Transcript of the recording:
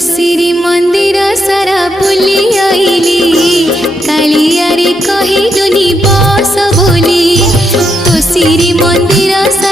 श्री मंदिर सारा बुली आईली कालिया रे कहिलुनी बस बोली तो श्री मंदिर सारा